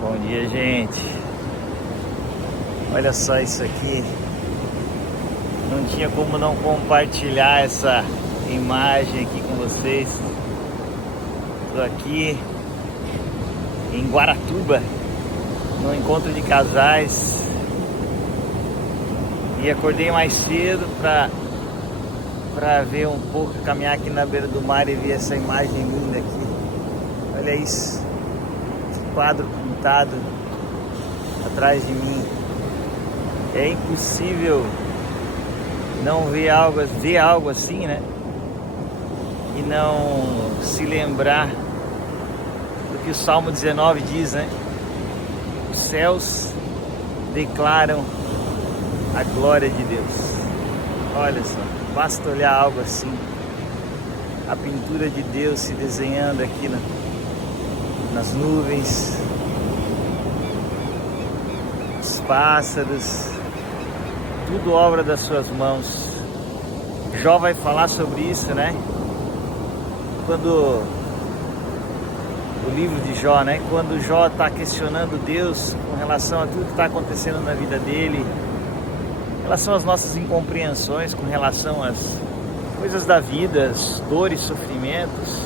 Bom dia, gente. Olha só isso aqui. Não tinha como não compartilhar essa imagem aqui com vocês. Estou aqui em Guaratuba, no encontro de casais, e acordei mais cedo para ver um pouco, caminhar aqui na beira do mar e ver essa imagem linda aqui. Olha isso, que quadro pintado atrás de mim. É impossível não ver algo assim, né? E não se lembrar do que o Salmo 19 diz, né? Os céus declaram a glória de Deus. Olha só, basta olhar algo assim, a pintura de Deus se desenhando aqui nas nuvens, os pássaros, tudo obra das suas mãos. Jó vai falar sobre isso, né? Quando o livro de Jó, né? Quando Jó está questionando Deus com relação a tudo que está acontecendo na vida dele, com relação às nossas incompreensões, com relação às coisas da vida, as dores, sofrimentos.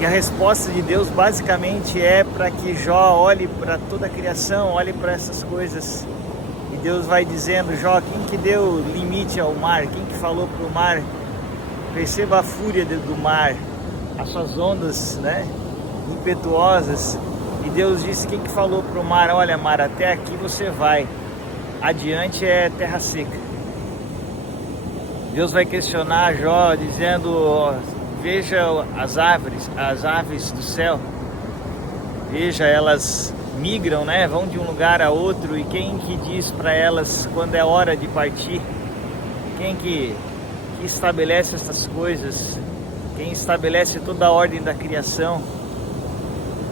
E a resposta de Deus basicamente é para que Jó olhe para toda a criação, olhe para essas coisas. E Deus vai dizendo: Jó, quem que deu limite ao mar? Quem que falou para o mar? Perceba a fúria do mar, as suas ondas, né, impetuosas. E Deus disse: quem que falou para o mar? Olha, mar, até aqui você vai, adiante é terra seca. Deus vai questionar Jó dizendo: veja as aves do céu, veja, elas migram, né? Vão de um lugar a outro, e quem que diz para elas quando é hora de partir? Quem que estabelece essas coisas? Quem estabelece toda a ordem da criação?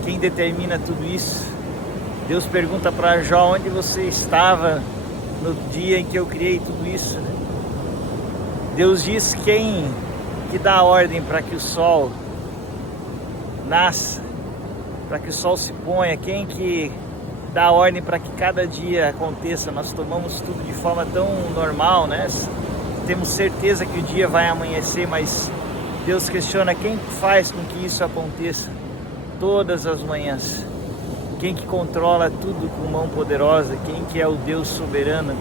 Quem determina tudo isso? Deus pergunta para Jó: onde você estava no dia em que eu criei tudo isso? Deus diz quem que dá a ordem para que o sol nasça, para que o sol se ponha, quem que dá a ordem para que cada dia aconteça. Nós tomamos tudo de forma tão normal, né? Temos certeza que o dia vai amanhecer, mas Deus questiona quem faz com que isso aconteça todas as manhãs. Quem que controla tudo com mão poderosa, quem que é o Deus soberano.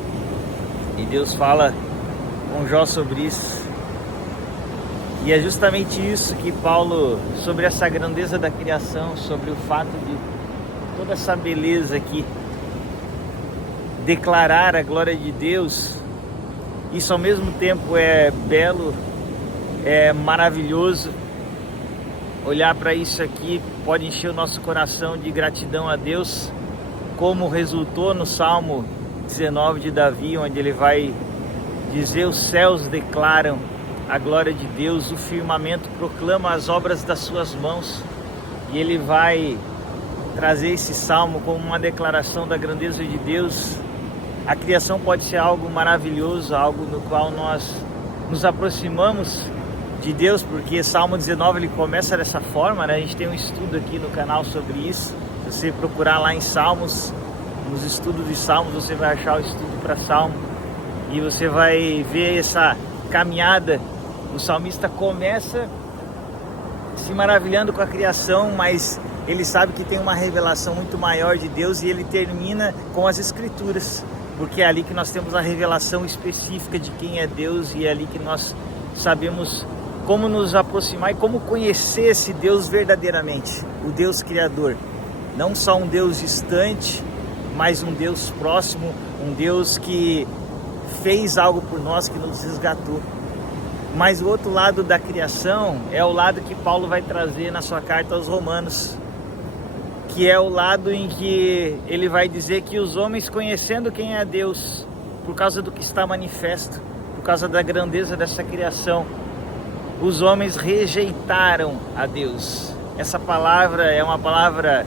E Deus fala com Jó sobre isso. E é justamente isso que Paulo, sobre essa grandeza da criação, sobre o fato de toda essa beleza aqui, declarar a glória de Deus, isso ao mesmo tempo é belo, é maravilhoso. Olhar para isso aqui pode encher o nosso coração de gratidão a Deus, como resultou no Salmo 19 de Davi, onde ele vai dizer: os céus declaram a glória de Deus, o firmamento proclama as obras das suas mãos. E ele vai trazer esse salmo como uma declaração da grandeza de Deus. A criação pode ser algo maravilhoso, algo no qual nós nos aproximamos de Deus, porque Salmo 19 ele começa dessa forma, né? A gente tem um estudo aqui no canal sobre isso. Se você procurar lá em Salmos, nos estudos de Salmos, você vai achar o estudo para Salmo, e você vai ver essa caminhada. O salmista começa se maravilhando com a criação, mas ele sabe que tem uma revelação muito maior de Deus, e ele termina com as Escrituras, porque é ali que nós temos a revelação específica de quem é Deus, e é ali que nós sabemos como nos aproximar e como conhecer esse Deus verdadeiramente, o Deus Criador. Não só um Deus distante, mas um Deus próximo, um Deus que fez algo por nós, que nos resgatou. Mas o outro lado da criação é o lado que Paulo vai trazer na sua carta aos Romanos, que é o lado em que ele vai dizer que os homens, conhecendo quem é Deus, por causa do que está manifesto, por causa da grandeza dessa criação, os homens rejeitaram a Deus. Essa palavra é uma palavra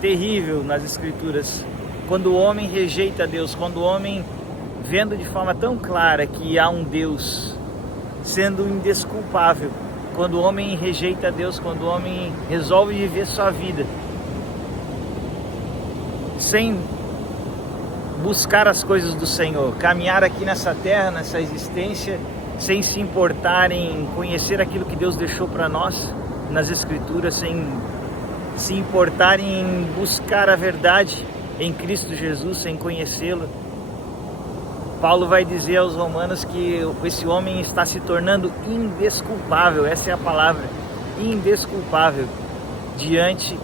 terrível nas Escrituras. Quando o homem rejeita a Deus, quando o homem, vendo de forma tão clara que há um Deus, sendo indesculpável, quando o homem rejeita a Deus, quando o homem resolve viver sua vida sem buscar as coisas do Senhor, caminhar aqui nessa terra, nessa existência, sem se importar em conhecer aquilo que Deus deixou para nós nas Escrituras, sem se importar em buscar a verdade em Cristo Jesus, sem conhecê-lo. Paulo vai dizer aos romanos que esse homem está se tornando indesculpável, essa é a palavra, indesculpável, diante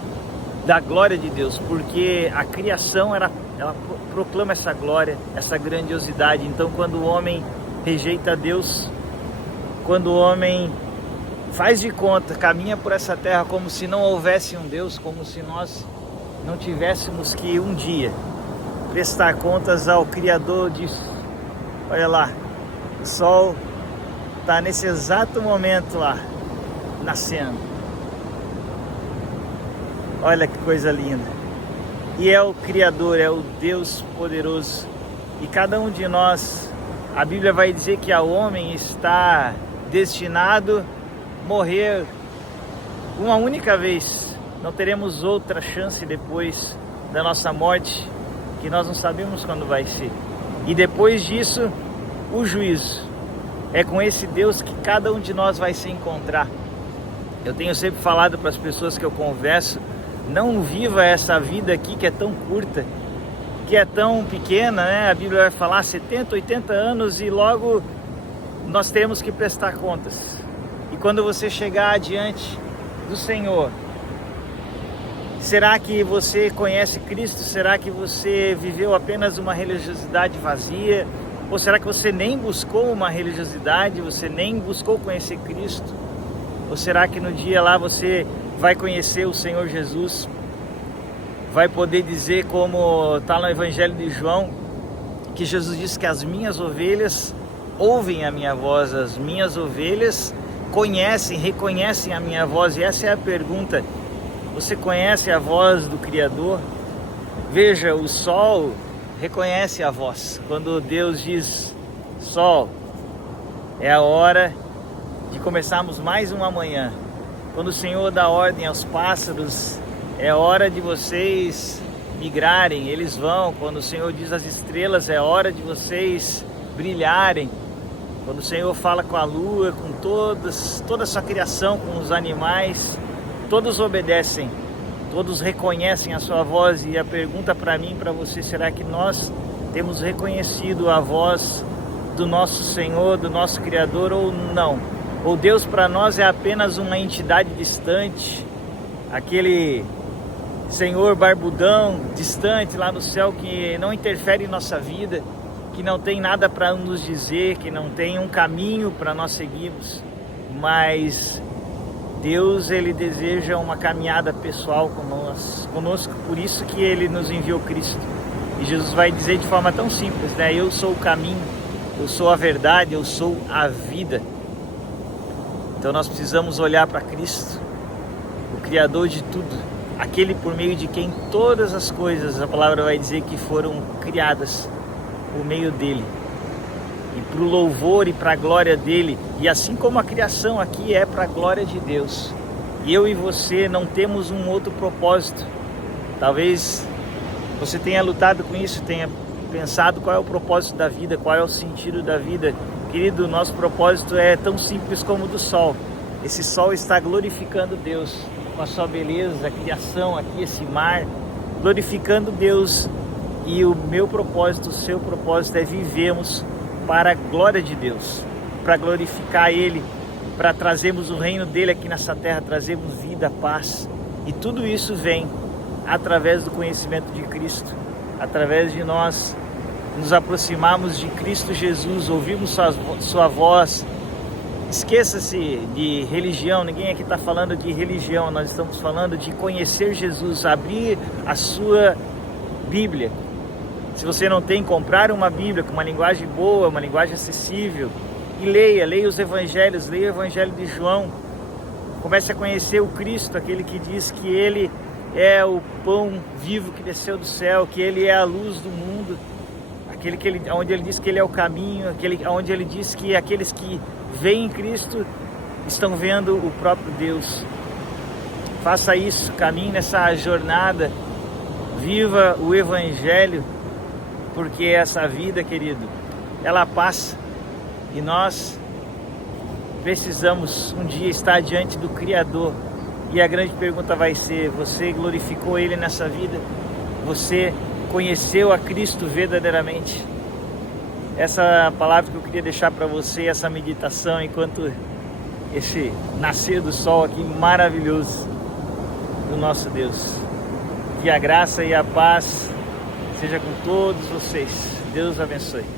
da glória de Deus, porque a criação ela proclama essa glória, essa grandiosidade. Então, quando o homem rejeita Deus, quando o homem faz de conta, caminha por essa terra como se não houvesse um Deus, como se nós não tivéssemos que um dia prestar contas ao Criador disso. Olha lá, o sol está nesse exato momento lá, nascendo. Olha que coisa linda. E é o Criador, é o Deus poderoso. E cada um de nós, a Bíblia vai dizer que o homem está destinado a morrer uma única vez. Não teremos outra chance depois da nossa morte, que nós não sabemos quando vai ser. E depois disso, o juízo. É com esse Deus que cada um de nós vai se encontrar. Eu tenho sempre falado para as pessoas que eu converso, não viva essa vida aqui que é tão curta, que é tão pequena, né? A Bíblia vai falar 70, 80 anos e logo nós temos que prestar contas. E quando você chegar diante do Senhor, será que você conhece Cristo? Será que você viveu apenas uma religiosidade vazia? Ou será que você nem buscou uma religiosidade? Você nem buscou conhecer Cristo? Ou será que no dia lá você vai conhecer o Senhor Jesus? Vai poder dizer, como está no Evangelho de João, que Jesus disse que as minhas ovelhas ouvem a minha voz, as minhas ovelhas conhecem, reconhecem a minha voz. E essa é a pergunta. Você conhece a voz do Criador? Veja, o sol reconhece a voz. Quando Deus diz, sol, é a hora de começarmos mais uma manhã. Quando o Senhor dá ordem aos pássaros, é hora de vocês migrarem, eles vão. Quando o Senhor diz às estrelas, é hora de vocês brilharem. Quando o Senhor fala com a lua, com toda a sua criação, com os animais, todos obedecem, todos reconhecem a sua voz. E a pergunta para mim e para você, será que nós temos reconhecido a voz do nosso Senhor, do nosso Criador, ou não? Ou Deus para nós é apenas uma entidade distante, aquele Senhor barbudão, distante lá no céu, que não interfere em nossa vida, que não tem nada para nos dizer, que não tem um caminho para nós seguirmos, mas Deus, Ele deseja uma caminhada pessoal conosco, por isso que Ele nos enviou Cristo. E Jesus vai dizer de forma tão simples, né? Eu sou o caminho, eu sou a verdade, eu sou a vida. Então nós precisamos olhar para Cristo, o Criador de tudo, aquele por meio de quem todas as coisas, a palavra vai dizer que foram criadas por meio dele, e para o louvor e para a glória dele. E assim como a criação aqui é para a glória de Deus, eu e você não temos um outro propósito. Talvez você tenha lutado com isso, tenha pensado qual é o propósito da vida, qual é o sentido da vida. Querido, nosso propósito é tão simples como o do sol. Esse sol está glorificando Deus com a sua beleza, a criação aqui, esse mar, glorificando Deus. E o meu propósito, o seu propósito é vivermos para a glória de Deus, para glorificar Ele, para trazermos o reino dele aqui nessa terra, trazermos vida, paz. E tudo isso vem através do conhecimento de Cristo, através de nós nos aproximarmos de Cristo Jesus, ouvirmos sua voz. Esqueça-se de religião, ninguém aqui está falando de religião, nós estamos falando de conhecer Jesus, abrir a sua Bíblia. Se você não tem, comprar uma Bíblia com uma linguagem boa, uma linguagem acessível, e leia os evangelhos, leia o evangelho de João. Comece a conhecer o Cristo, aquele que diz que Ele é o pão vivo que desceu do céu, que Ele é a luz do mundo, onde Ele diz que Ele é o caminho, onde Ele diz que aqueles que veem em Cristo estão vendo o próprio Deus. Faça isso, caminhe nessa jornada Viva o Evangelho, porque essa vida, querido, ela passa e nós precisamos um dia estar diante do Criador. E a grande pergunta vai ser: você glorificou Ele nessa vida? Você conheceu a Cristo verdadeiramente? Essa palavra que eu queria deixar para você, essa meditação, enquanto esse nascer do sol aqui maravilhoso do nosso Deus. Que a graça e a paz seja com todos vocês. Deus abençoe.